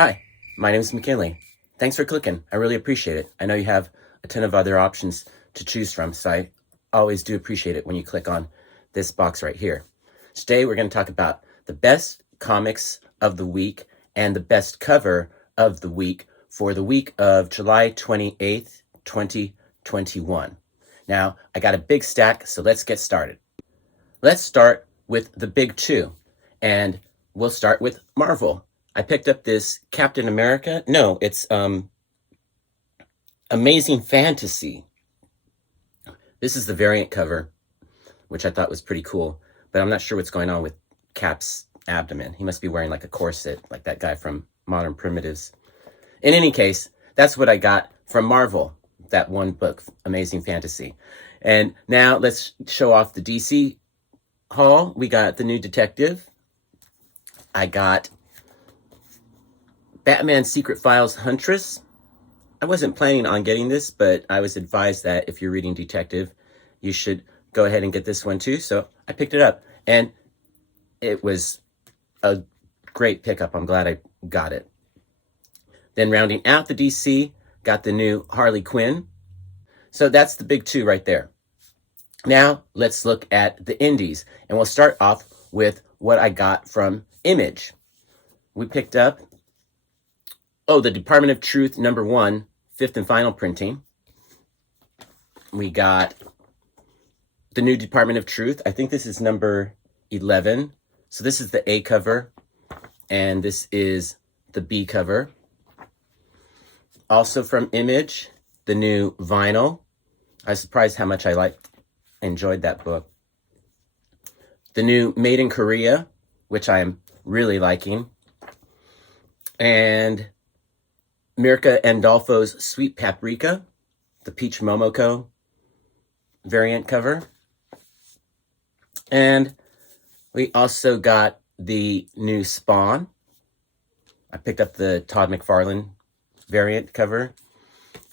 Hi, my name is McKinley. Thanks for clicking. I really appreciate it. I know you have a ton of other options to choose from, so I always do appreciate it when you click on this box right here. Today, we're going to talk about the best comics of the week and the best cover of the week for the week of July 28th, 2021. Now, I got a big stack, so let's get started. Let's start with the big two, and we'll start with Marvel. I picked up this Captain America. No, it's Amazing Fantasy. This is the variant cover, which I thought was pretty cool, but I'm not sure what's going on with Cap's abdomen. He must be wearing like a corset, like that guy from Modern Primitives. In any case, that's what I got from Marvel, that one book, Amazing Fantasy. And now let's show off the DC haul. We got The New Detective. I got Batman Secret Files Huntress. I wasn't planning on getting this, but I was advised that if you're reading detective, you should go ahead and get this one too. So I picked it up, and it was a great pickup. I'm glad I got it. Then rounding out the DC, got the new Harley Quinn. So that's the big two right there. Now let's look at the indies, and we'll start off with what I got from Image. We picked up the Department of Truth #1, 5th and final printing. We got the new Department of Truth. I think this is number 11. So this is the A cover, and this is the B cover. Also from Image, the new Vinyl. I was surprised how much I enjoyed that book. The new Made in Korea, which I am really liking. And Mirka Andolfo's Sweet Paprika, the Peach Momoko variant cover. And we also got the new Spawn. I picked up the Todd McFarlane variant cover.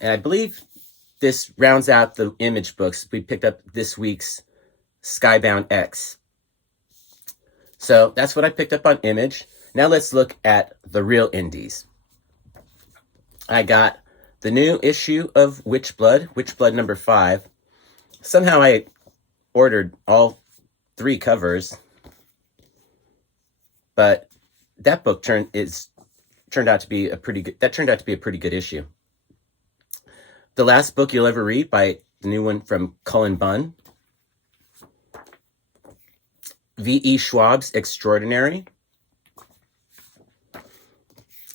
And I believe this rounds out the Image books. We picked up this week's Skybound X. So that's what I picked up on Image. Now let's look at the real indies. I got the new issue of Witchblood #5. Somehow I ordered all 3 covers, but that book turned out to be a pretty good issue. The Last Book You'll Ever Read, by the new one from Cullen Bunn. V.E. Schwab's Extraordinary.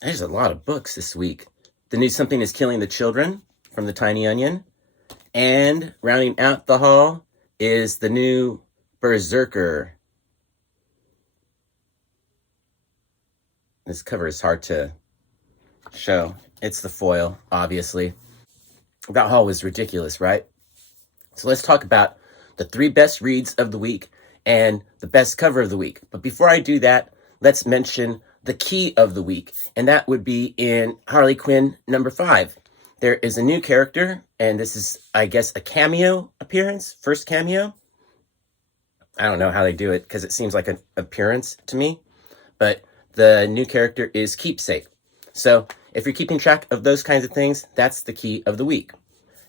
There's a lot of books this week. The new Something is Killing the Children from the Tiny Onion. And rounding out the haul is the new Berserker. This cover is hard to show. It's the foil, obviously. That haul was ridiculous, right? So let's talk about the 3 best reads of the week and the best cover of the week. But before I do that, let's mention the key of the week, and that would be in Harley Quinn #5. There is a new character, and this is, I guess, a cameo appearance, first cameo. I don't know how they do it, because it seems like an appearance to me, but the new character is Keepsake. So if you're keeping track of those kinds of things, that's the key of the week.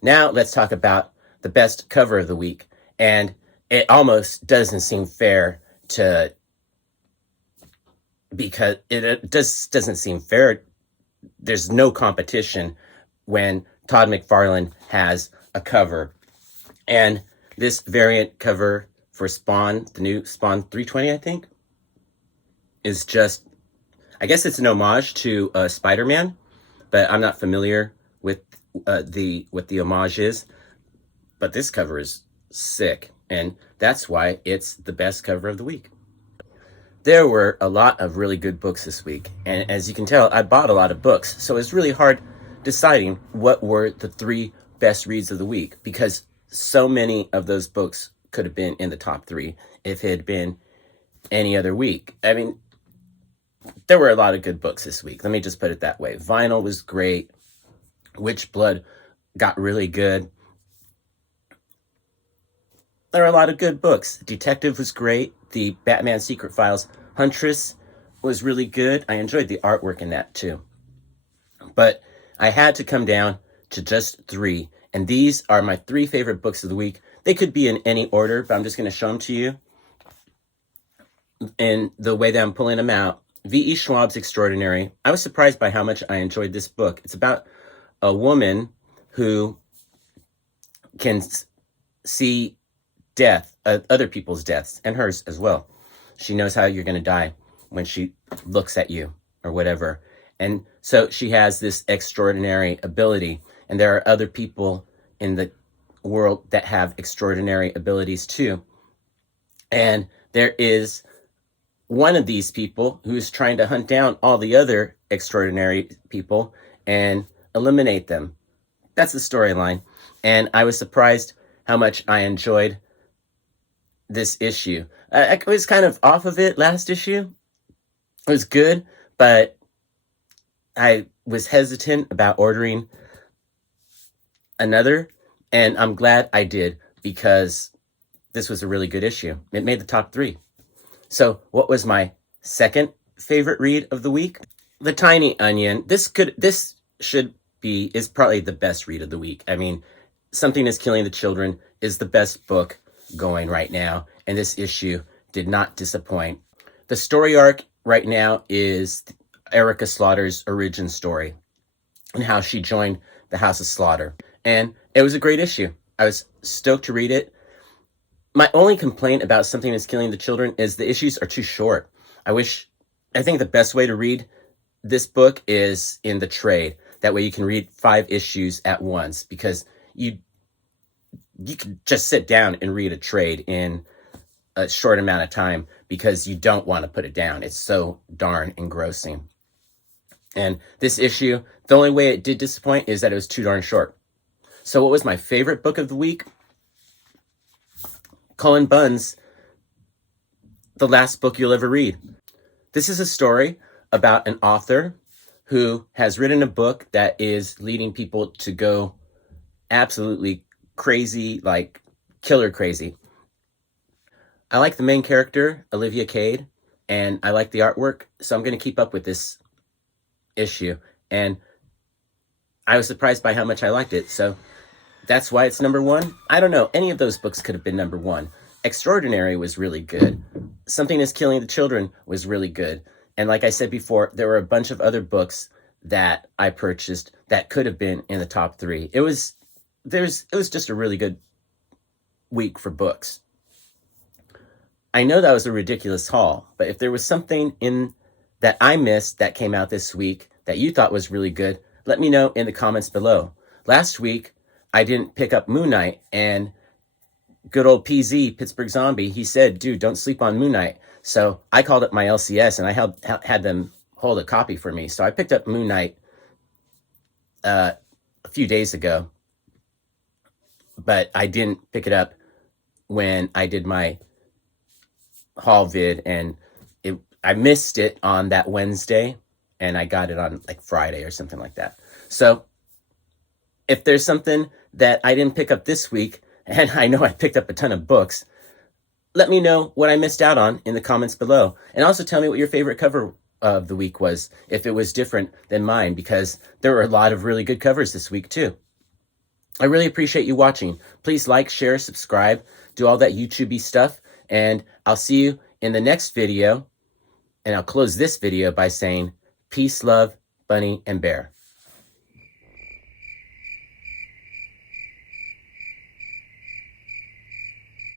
Now let's talk about the best cover of the week, and it almost doesn't seem fair because it doesn't seem fair. There's no competition when Todd McFarlane has a cover. And this variant cover for Spawn, the new Spawn 320, I think, is just, I guess it's an homage to Spider-Man, but I'm not familiar with what the homage is. But this cover is sick, and that's why it's the best cover of the week. There were a lot of really good books this week, and as you can tell, I bought a lot of books, so it's really hard deciding what were the 3 best reads of the week, because so many of those books could have been in the top 3 if it had been any other week. I mean, there were a lot of good books this week. Let me just put it that way. Vinyl was great. Witchblood got really good. There are a lot of good books. Detective was great. The Batman Secret Files Huntress was really good. I enjoyed the artwork in that too. But I had to come down to just 3. And these are my 3 favorite books of the week. They could be in any order, but I'm just going to show them to you in the way that I'm pulling them out. V.E. Schwab's Extraordinary. I was surprised by how much I enjoyed this book. It's about a woman who can see death, other people's deaths, and hers as well. She knows how you're going to die when she looks at you or whatever. And so she has this extraordinary ability. And there are other people in the world that have extraordinary abilities too. And there is one of these people who's trying to hunt down all the other extraordinary people and eliminate them. That's the storyline. And I was surprised how much I enjoyed this issue. I was kind of off of it last issue. It was good, but I was hesitant about ordering another, and I'm glad I did because this was a really good issue. It made the top 3. So what was my second favorite read of the week? The Tiny Onion. Is probably the best read of the week. I mean, Something is Killing the Children is the best book going right now, and this issue did not disappoint. The story arc right now is Erica Slaughter's origin story and how she joined the House of Slaughter. And it was a great issue. I was stoked to read it. My only complaint about Something is Killing the Children is the issues are too short. I think the best way to read this book is in the trade. That way you can read 5 issues at once, because you can just sit down and read a trade in a short amount of time because you don't want to put it down. It's so darn engrossing. And this issue, the only way it did disappoint is that it was too darn short. So what was my favorite book of the week? Cullen Bunn's The Last Book You'll Ever Read. This is a story about an author who has written a book that is leading people to go absolutely crazy, like killer crazy. I like the main character, Olivia Cade, and I like the artwork, so I'm going to keep up with this issue. And I was surprised by how much I liked it, so that's why it's number 1. I don't know. Any of those books could have been number 1. Extraordinary was really good. Something is Killing the Children was really good. And like I said before, there were a bunch of other books that I purchased that could have been in the top 3. It was just a really good week for books. I know that was a ridiculous haul, but if there was something in that I missed that came out this week that you thought was really good, let me know in the comments below. Last week, I didn't pick up Moon Knight, and good old PZ, Pittsburgh Zombie, he said, dude, don't sleep on Moon Knight. So I called up my LCS, and I had them hold a copy for me. So I picked up Moon Knight a few days ago, but I didn't pick it up when I did my haul vid, and I missed it on that Wednesday, and I got it on like Friday or something like that. So if there's something that I didn't pick up this week, and I know I picked up a ton of books, let me know what I missed out on in the comments below. And also tell me what your favorite cover of the week was, if it was different than mine, because there were a lot of really good covers this week too. I really appreciate you watching. Please like, share, subscribe, do all that YouTube-y stuff, and I'll see you in the next video. And I'll close this video by saying, peace, love, Bunny, and Bear.